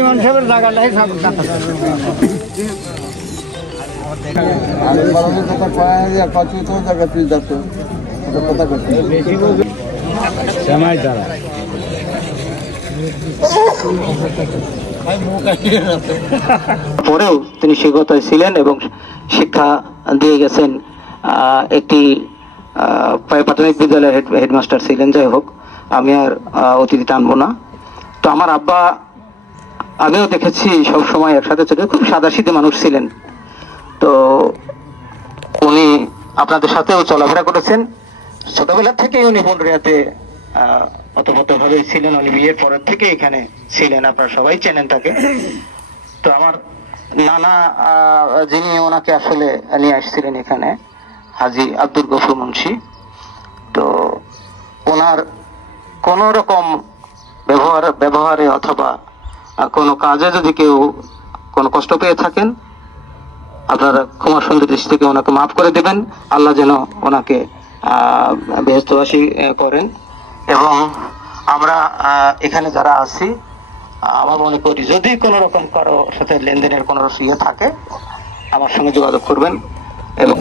ইমাম সাহেবের জায়গাটাই সব পরেও তিনি শিক্ষকতায় ছিলেন এবং শিক্ষা দিয়ে গেছেন। একটি প্রাথমিক বিদ্যালয়ের হেডমাস্টার ছিলেন। যাই হোক, আমি আর অতিথি টানবো না। তো আমার আব্বা আমিও দেখেছি সব সময় একসাথে চলে, খুব সাদাসিধে মানুষ ছিলেন। তো উনি আপনাদের সাথেও চলাফেরা করেছেন। ছোটবেলা থেকেই উনি বনরিয়াতে অতপ্রতভাবে ছিলেন। উনি বিয়ের পরের থেকে এখানে ছিলেন, আপনারা সবাই চেনেন তাকে। তো আমার নানা যিনি ওনাকে আসলে নিয়ে আসছিলেন এখানে, হাজী আব্দুল গফুর মুন্সি। তো ওনার কোন রকম ব্যবহারে অথবা কোনো কাজে যদি কেউ কোনো কষ্ট পেয়ে থাকেন, আপনারা ক্ষমা সুন্দর দৃষ্টি থেকে ওনাকে মাফ করে দেবেন। আল্লাহ যেন ওনাকে বেহেশতবাসী করেন। এবং আমরা এখানে যারা আছি, আমার মনে করি যদি কোনো রকম কারো সাথে লেনদেনের কোনো ইয়ে থাকে, আমার সঙ্গে যোগাযোগ করবেন। এবং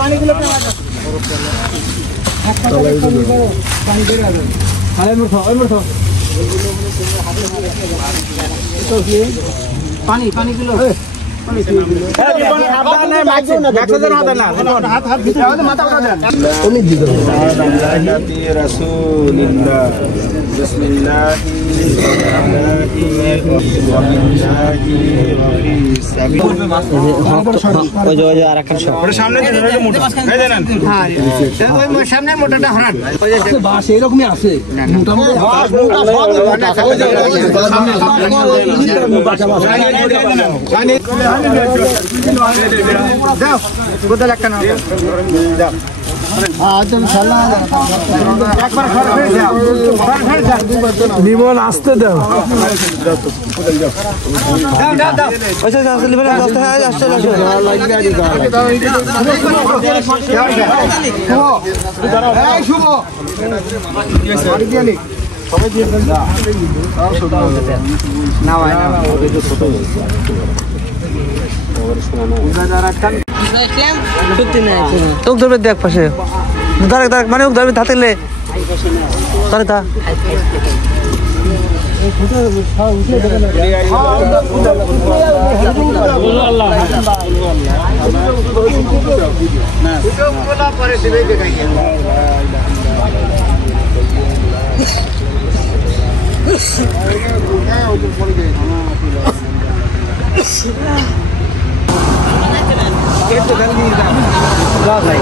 পানিগুলো সামনে মোটাটা হারান এরকমই আছে জীবন আসতে দাও তোক ধরবে দেখ পাশে মানে ওক ধরবে থাকলে তাহলে তা ভাই